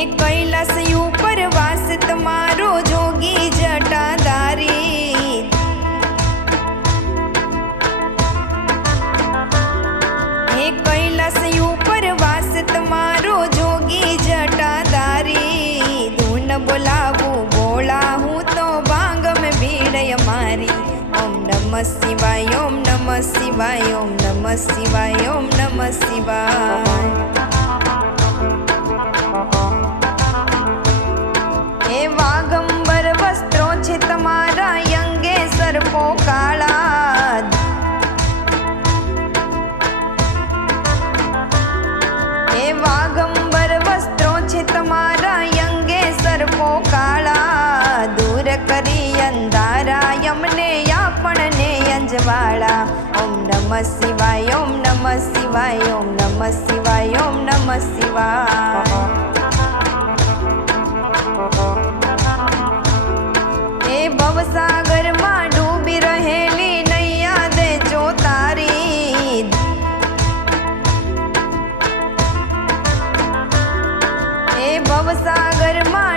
એ કૈલાસ ઉપર વાસ તમારો જોગી જટાધારી. હે કૈલાસ ઉપર વાસ તમારો જોગી જટાધારી. ધૂન બોલાવું બોલા હું તો ભીડય મારી. ઓમ નમ શિવાય, ઓમ નમ શિવાય, ઓમ નમ શિવાય, ઓમ નમ શિવાય. નમઃ શિવાય, ઓમ નમઃ શિવાય, ઓમ નમઃ શિવાય, ઓમ નમઃ શિવાય. એ ભવસાગરમાં ડૂબી રહેલી નૈયા દે જો તારી એ ભવસાગરમાં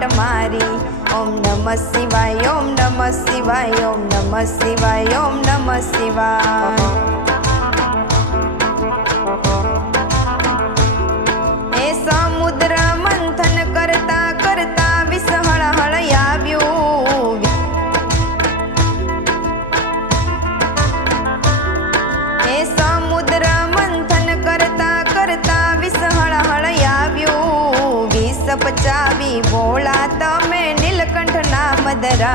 બાવટ મારી ઓમ નમઃ શિવાય ઓમ નમઃ શિવાય ઓમ નમઃ શિવાય ઓમ નમઃ શિવાય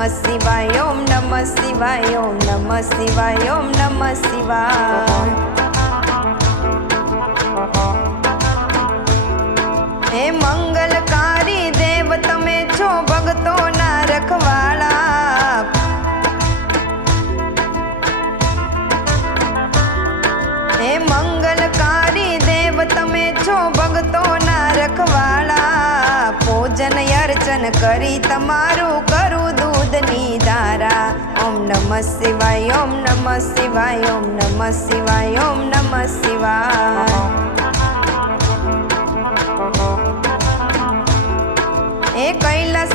નમઃ શિવાય ઓમ નમઃ શિવાય ઓમ નમઃ શિવાય ઓમ નમઃ શિવાય હે મંગલકારી દેવ તમે છો ભક્તોના રખવાળા હે મંગલકારી દેવ તમે છો ભક્તોના રખવાળા પૂજન અર્ચન કરી તમારું કરું દૂધની ધારા. ઓમ નમ શિવાય, ઓમ નમ શિવાય, ઓમ નમ શિવાય, ઓમ નમ શિવાય. એ કૈલાસ